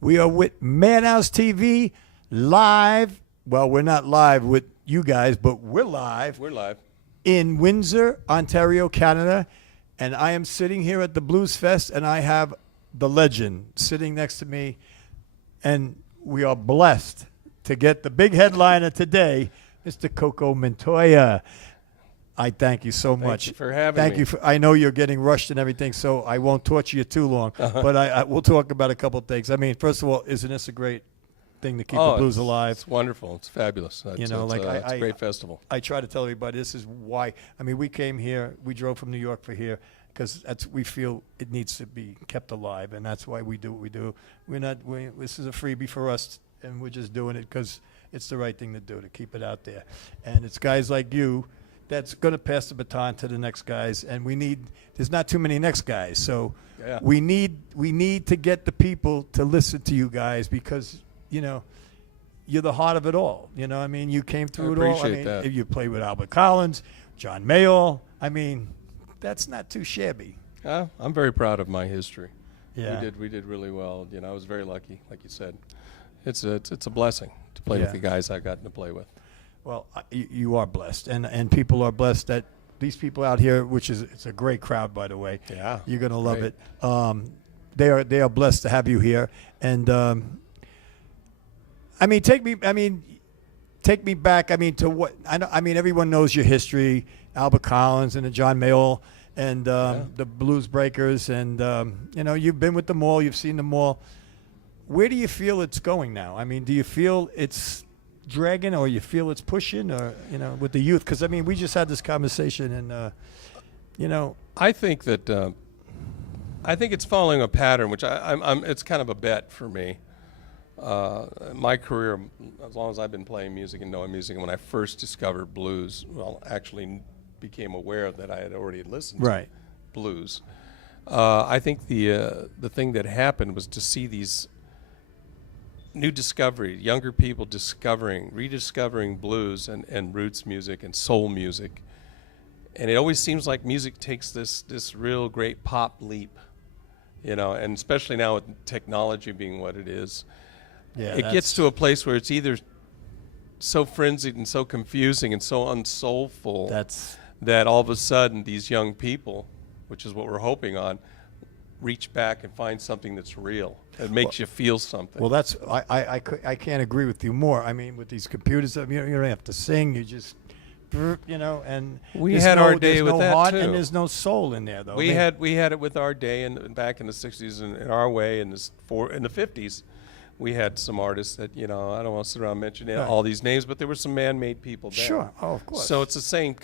We are with Maher-Maverick TV live. Well, we're not live with you guys, but we're live. We're live. In Windsor, Ontario, Canada. And I am sitting here at the Blues Fest, and I have the legend sitting next to me. And we are blessed to get the big headliner today, Mr. COCO Montoya. I thank you so much. Thank you for having me. I know you're getting rushed and everything, so I won't torture you too long. But we'll talk about a couple of things. I mean, first of all, isn't this a great thing to keep the blues alive? It's wonderful. It's fabulous. It's a great festival. I try to tell everybody this is why. I mean, we came here. We drove from New York for here because we feel it needs to be kept alive, and that's why we do what we do. This is a freebie for us, and we're just doing it because it's the right thing to do to keep it out there. And it's guys like you that's going to pass the baton to the next guys, and there's not too many next guys, so yeah. we need to get the people to listen to you guys because, you know, you're the heart of it all. You know, I mean, you came through it all. I appreciate mean, that. You played with Albert Collins, John Mayall. I mean, that's not too shabby. I'm very proud of my history. Yeah. We did really well. You know, I was very lucky, like you said. It's a blessing to play with the guys I've gotten to play with. Well, you are blessed, and people are blessed that these people out here, it's a great crowd, by the way. Yeah, you're gonna love it. They are blessed to have you here, and I mean, take me back. I mean, to what I know. I mean, everyone knows your history, Albert Collins and the John Mayall and the Blues Breakers, and you know, you've been with them all. You've seen them all. Where do you feel it's going now? I mean, do you feel it's dragging, or you feel it's pushing, or, you know, with the youth? Because I mean, we just had this conversation, and you know, I think that I think it's following a pattern, which it's kind of a bet for me. My career, as long as I've been playing music and knowing music, and when I first discovered blues, well, actually became aware that I had already listened to blues. I think the thing that happened was to see these new discovery, younger people rediscovering blues and roots music and soul music. And it always seems like music takes this real great pop leap, you know, and especially now with technology being what it is. yeah, It gets to a place where it's either so frenzied and so confusing and so unsoulful that all of a sudden these young people, which is what we're hoping on, reach back and find something that's real. It makes you feel something. Well, that's I can't agree with you more. I mean, with these computers, you don't have to sing. You just, you know, and we had our day with that heart too. And there's no soul in there, though. We had it with our day, and back in the '60s and in our way, in the '50s, we had some artists that, you know, I don't want to sit around mentioning all these names, but there were some man-made people there. Sure, oh, of course. So it's the same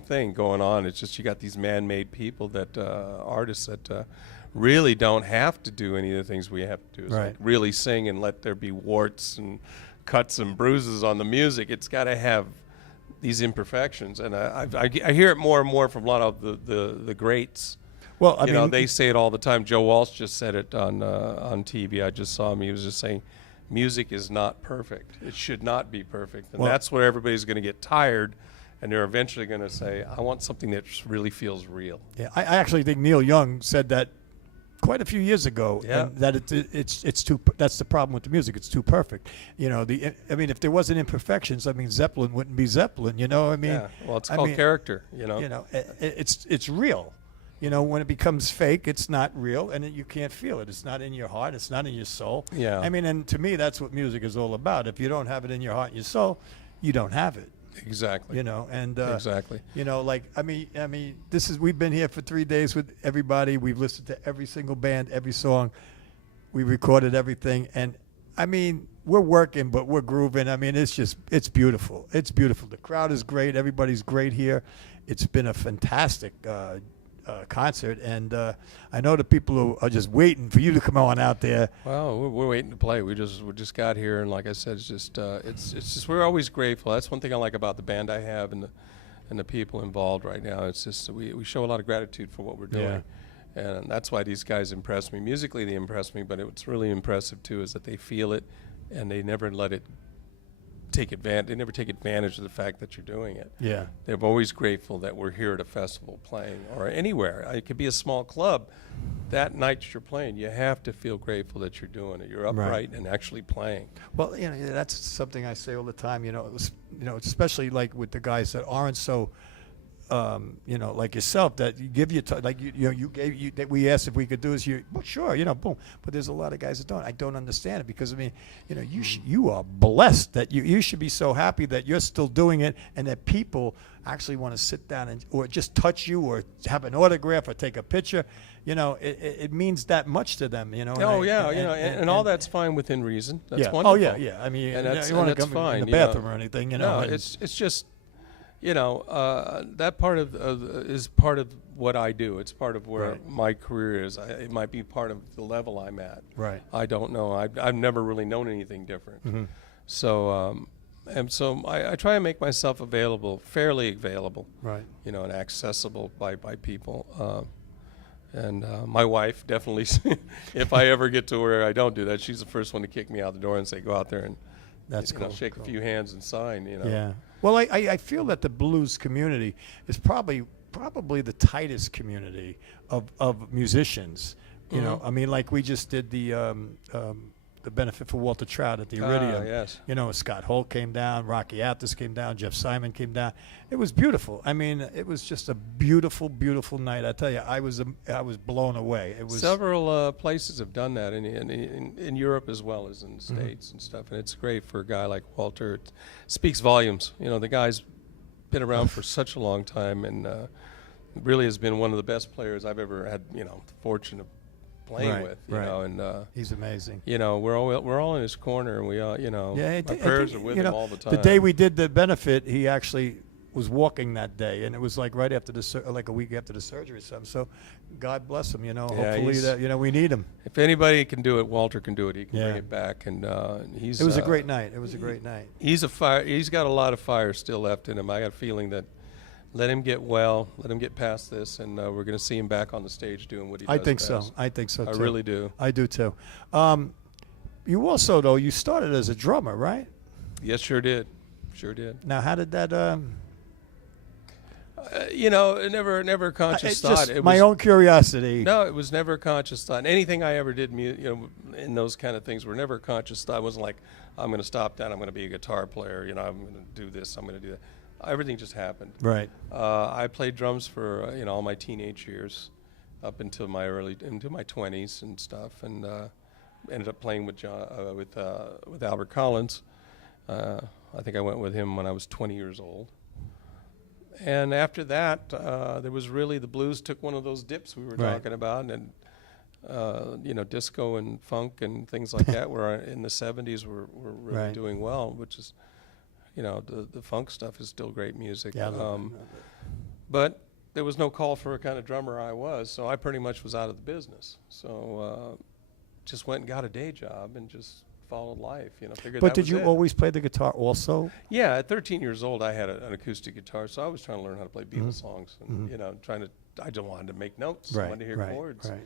thing going on. It's just you got these man-made people that artists that really don't have to do any of the things we have to do. It's like really sing and let there be warts and cuts and bruises on the music. It's got to have these imperfections, and I hear it more and more from a lot of the greats. Well, I mean, know, they say it all the time. Joe Walsh just said it on TV. I just saw him. He was just saying, music is not perfect. It should not be perfect, and that's where everybody's going to get tired, and they're eventually going to say, I want something that really feels real. Yeah, I actually think Neil Young said that quite a few years ago, and that it's too. That's the problem with the music. It's too perfect. You know, I mean, if there wasn't imperfections, I mean, Zeppelin wouldn't be Zeppelin. You know, I mean, well, it's called character. You know, it's real. You know, when it becomes fake, it's not real, and you can't feel it. It's not in your heart. It's not in your soul. Yeah. I mean, and to me, that's what music is all about. If you don't have it in your heart and your soul, you don't have it. Exactly. You know, and exactly. You know, like I mean, we've been here for 3 days with everybody. We've listened to every single band, every song. We recorded everything, and I mean, we're working, but we're grooving. I mean, it's beautiful. It's beautiful. The crowd is great. Everybody's great here. It's been a fantastic concert, and I know the people who are just waiting for you to come on out there. Well, we're waiting to play. We just got here, and like I said, it's just we're always grateful. That's one thing I like about the band I have and the people involved right now. It's just we show a lot of gratitude for what we're doing, and that's why these guys impress me. Musically, they impress me, but what's really impressive too is that they feel it, and they never let it they never take advantage of the fact that you're doing it. Yeah. They're always grateful that we're here at a festival playing, or anywhere. It could be a small club. That night you're playing, you have to feel grateful that you're doing it. You're upright and actually playing. Well, that's something I say all the time. Especially like with the guys that aren't so, like yourself, that you give that we asked if we could do this. Well, sure, boom. But there's a lot of guys that don't. I don't understand it because you are blessed that you should be so happy that you're still doing it and that people actually want to sit down or just touch you or have an autograph or take a picture. It means that much to them. Oh yeah, and all that's fine within reason. That's wonderful. Oh yeah. I mean, you want to come fine, in the bathroom or anything. No, it's just. That part is part of what I do. It's part of where my career is. It might be part of the level I'm at. Right. I don't know. I've never really known anything different. Mm-hmm. So, I try and make myself fairly available. Right. And accessible by people. And my wife definitely, if I ever get to where I don't do that, she's the first one to kick me out the door and say, "Go out there and shake a few hands and sign." Yeah. Well, I feel that the blues community is probably the tightest community of musicians. Mm-hmm. I mean, like we just did the benefit for Walter Trout at the Iridium. Yes. Scott Holt came down, Rocky Athos came down, Jeff Simon came down. It was beautiful. I mean, it was just a beautiful, beautiful night. I tell you, I was blown away. It was several places have done that in Europe as well as in the States and stuff, and it's great for a guy like Walter. It speaks volumes. The guy's been around for such a long time and really has been one of the best players I've ever had. The fortune of playing with, and he's amazing. We're all in his corner, and we all, my prayers are with him all the time. The day we did the benefit, he actually was walking that day, and it was like right after like a week after the surgery or something. So, God bless him. Hopefully that we need him. If anybody can do it, Walter can do it. He can bring it back, and he's. It was a great night. It was a great night. He's got a lot of fire still left in him. I got a feeling that. Let him get well. Let him get past this, and we're going to see him back on the stage doing what he does. I think best. so. I think so too. I really do. I do too. You also, though, you started as a drummer, right? Yes, sure did. Sure did. Now, how did that? Never a conscious thought. Just my own curiosity. No, it was never a conscious thought. Anything I ever did, in those kind of things, were never a conscious thought. It wasn't like I'm going to stop that. I'm going to be a guitar player. I'm going to do this. I'm going to do that. Everything just happened. Right. I played drums for all my teenage years, up into my 20s and stuff, and ended up playing with Albert Collins. I think I went with him when I was 20 years old. And after that, there was really the blues took one of those dips we were talking about, and disco and funk and things like that were in the 70s were really doing well, which is. The funk stuff is still great music. Yeah, but there was no call for a kind of drummer I was, so I pretty much was out of the business. So just went and got a day job and just followed life. But did you always play the guitar also? Yeah, at 13 years old, I had an acoustic guitar, so I was trying to learn how to play Beatles songs, and I just wanted to make to wanted to hear chords. Right.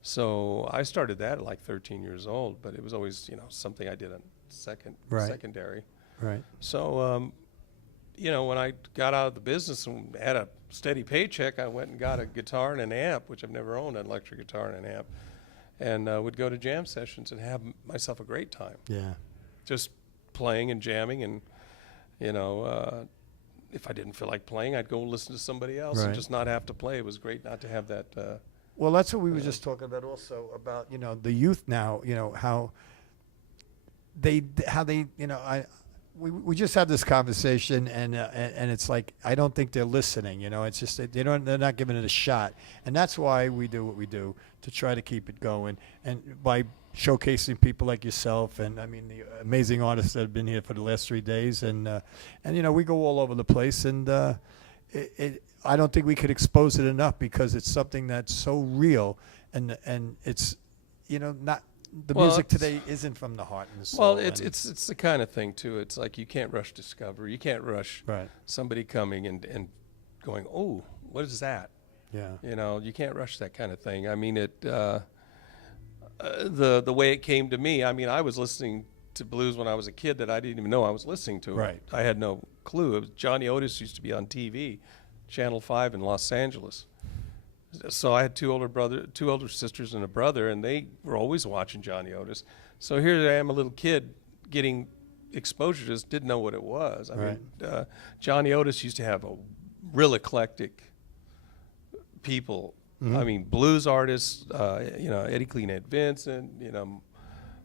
So I started that at like 13 years old, but it was always something I did on secondary. Right. So, when I got out of the business and had a steady paycheck, I went and got a guitar and an amp, which I've never owned, an electric guitar and an amp, and would go to jam sessions and have myself a great time. Yeah. Just playing and jamming, and, if I didn't feel like playing, I'd go listen to somebody else and just not have to play. It was great not to have that. Well, that's what we were just talking about also, about, the youth now, how they we just had this conversation, and it's like I don't think they're listening. It's just they're not giving it a shot, and that's why we do what we do to try to keep it going, and by showcasing people like yourself, and I mean the amazing artists that have been here for the last 3 days, and we go all over the place, and I don't think we could expose it enough because it's something that's so real, and it's not. The music today isn't from the heart and the soul. Well, it's the kind of thing too. It's like you can't rush discovery. You can't rush somebody coming and going, oh, what is that? Yeah. You can't rush that kind of thing. I mean, the way it came to me. I mean, I was listening to blues when I was a kid that I didn't even know I was listening to. Right. I had no clue. It was Johnny Otis used to be on TV, Channel 5 in Los Angeles. So I had two older sisters and a brother, and they were always watching Johnny Otis. So here I am, a little kid, getting exposure, just didn't know what it was. I mean, Johnny Otis used to have a real eclectic people. I mean, blues artists, you know, Eddie Clean Ed Vincent, you know,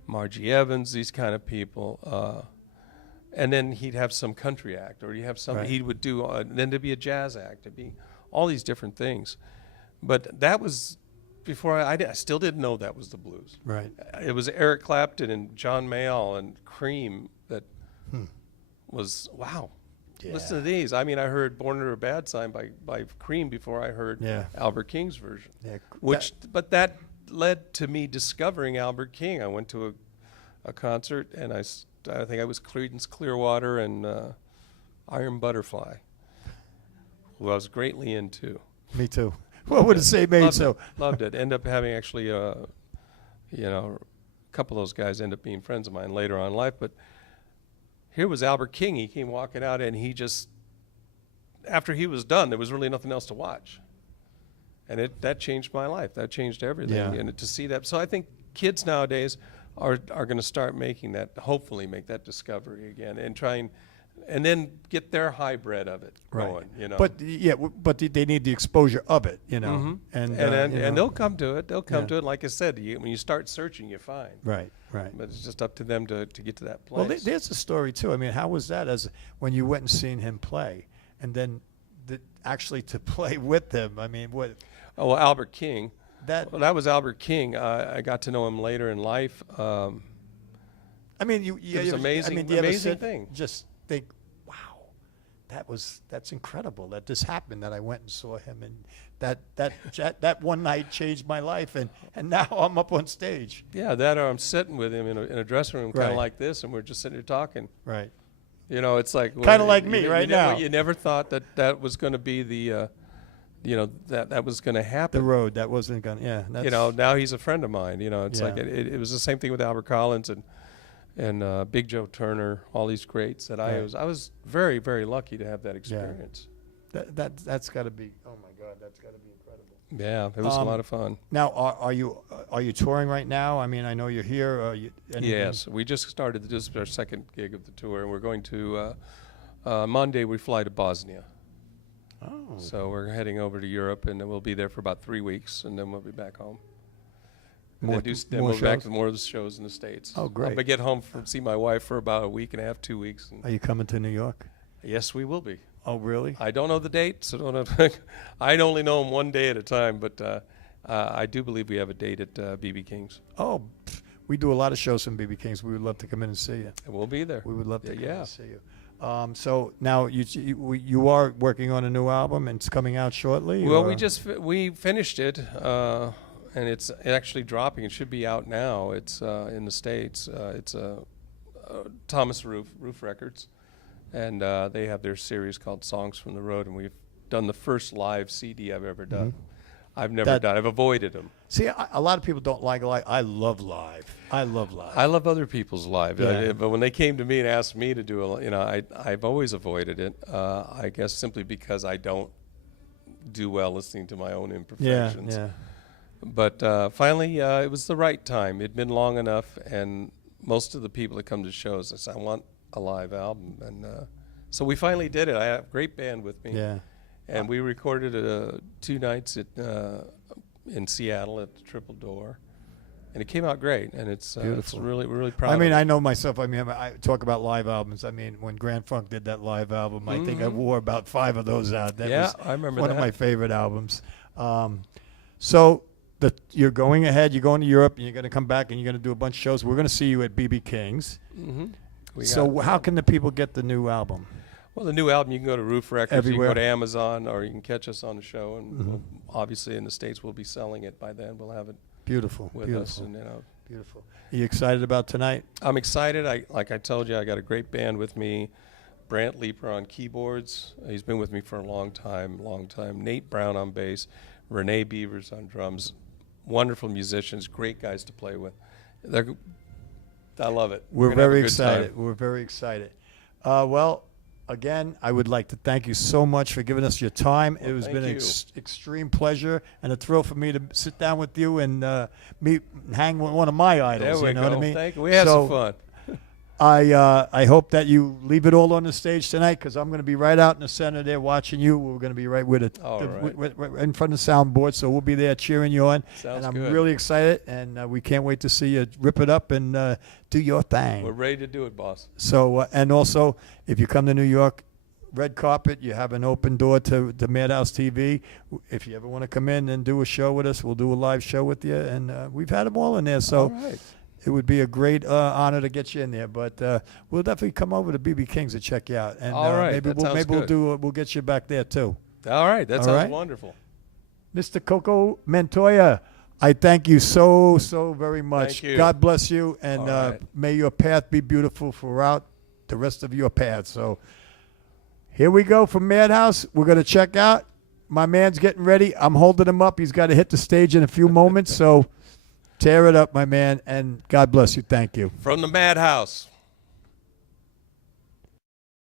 Margie Evans, these kind of people. And then he'd have some country act, or he'd have something he would do, then there'd be a jazz act, there'd be all these different things. But that was before I still didn't know that was the blues. Right. It was Eric Clapton and John Mayall and Cream that was, wow. Yeah. Listen to these. I mean, I heard Born Under a Bad Sign by Cream before I heard Albert King's version. Yeah. But that led to me discovering Albert King. I went to a concert, and I think I was Creedence Clearwater and Iron Butterfly, who I was greatly into. Me too. What would it say made so? Loved it. Ended up having actually, you know, a couple of those guys end up being friends of mine later on in life. But here was Albert King. He came walking out, and he just, after he was done, there was really nothing else to watch. And that changed my life. That changed everything. Yeah. And to see that. So I think kids nowadays are going to start making that, hopefully make that discovery again, and trying, and then get their hybrid of it going, you know. But they need the exposure of it, you know. And they'll come to it. They'll come to it. Like I said, when you start searching, you find. Right. But it's just up to them to get to that place. Well, there's a story too. I mean, how was that as when you went and seen him play, and then actually to play with him? I mean, what? Oh, well, Albert King. That was Albert King. I got to know him later in life. I mean, it was amazing. I mean, amazing thing. Just think, wow, that's incredible that this happened. That I went and saw him, and that one night changed my life, and now I'm up on stage. Yeah, or I'm sitting with him in a dressing room, kind of like this, and we're just sitting here talking. Right. You know, it's like kind of like me right now. You never thought that was going to be the. You know, that was going to happen. The road that wasn't going to, yeah. You know, now he's a friend of mine. You know, it's like it was the same thing with Albert Collins and Big Joe Turner, all these greats that I was very, very lucky to have that experience. Yeah. That's got to be, oh my God, that's got to be incredible. Yeah, it was a lot of fun. Now, are you touring right now? I mean, I know you're here. Yes, we just started. This is our second gig of the tour, and we're going to Monday. We fly to Bosnia. Oh. So we're heading over to Europe, and then we'll be there for about 3 weeks, and then we'll be back home. More we'll back to more of the shows in the States. Oh, great. I'm going to get home see my wife for about a week and a half, 2 weeks. Are you coming to New York? Yes, we will be. Oh, really? I don't know the date, so I only know them one day at a time, but I do believe we have a date at BB King's. Oh, we do a lot of shows from BB King's. We would love to come in and see you. And we'll be there. We would love to come in and see you. So now you are working on a new album, and it's coming out shortly? Well, we finished it, and it's actually dropping. It should be out now. It's in the States. It's Thomas Roof Records, and they have their series called Songs from the Road, and we've done the first live CD I've ever done. I've never done. I've avoided them. See, a lot of people don't like live. I love live. I love other people's live. Yeah. But when they came to me and asked me to do I've always avoided it. I guess simply because I don't do well listening to my own imperfections. Yeah. But finally, it was the right time. It'd been long enough, and most of the people that come to shows, I said, I want a live album, and so we finally did it. I have a great band with me. Yeah. And we recorded 2 nights in Seattle at the Triple Door, and it came out great. And it's really proud. I mean, of it. I know myself. I mean, I talk about live albums. I mean, when Grand Funk did that live album, I think I wore about 5 of those out. That was I remember one of my favorite albums. So you're going ahead. You're going to Europe, and you're going to come back, and you're going to do a bunch of shows. We're going to see you at BB King's. So how can the people get the new album? Well, the new album, you can go to Roof Records, Everywhere. you can go to Amazon, or you can catch us on the show. And we'll, obviously in the States, we'll be selling it by then. We'll have it with us. And, Beautiful. Are you excited about tonight? I'm excited. Like I told you, I got a great band with me. Brant Leeper on keyboards. He's been with me for a long time. Nate Brown on bass. Renee Beavers on drums. Wonderful musicians, great guys to play with. I love it. We're gonna have a very good excited. time. We're very excited. Well, again, I would like to thank you so much for giving us your time. It has thank been an you. extreme pleasure and a thrill for me to sit down with you and hang with one of my idols. There we you know go. what I mean? Thank you. We had So, some fun. I hope that you leave it all on the stage tonight because I'm going to be right out in the center there watching you. We're going to be right with it, All right. right in front of the soundboard, so we'll be there cheering you on. Sounds and I'm good. really excited, and we can't wait to see you rip it up and do your thing. We're ready to do it, boss. So, and also, if you come to New York, red carpet, you have an open door to Madhouse TV. If you ever want to come in and do a show with us, we'll do a live show with you. And we've had them all in there, so All right. it would be a great honor to get you in there. But we'll definitely come over to BB King's to check you out. And All right, maybe that sounds good. we'll get you back there too. All right. That All sounds right. wonderful. Mr. COCO Montoya, I thank you so very much. Thank you. God bless you, and All right. may your path be beautiful throughout the rest of your path. So here we go from Madhouse. We're going to check out. My man's getting ready. I'm holding him up. He's got to hit the stage in a few moments. So tear it up, my man, and God bless you. Thank you. From the Madhouse.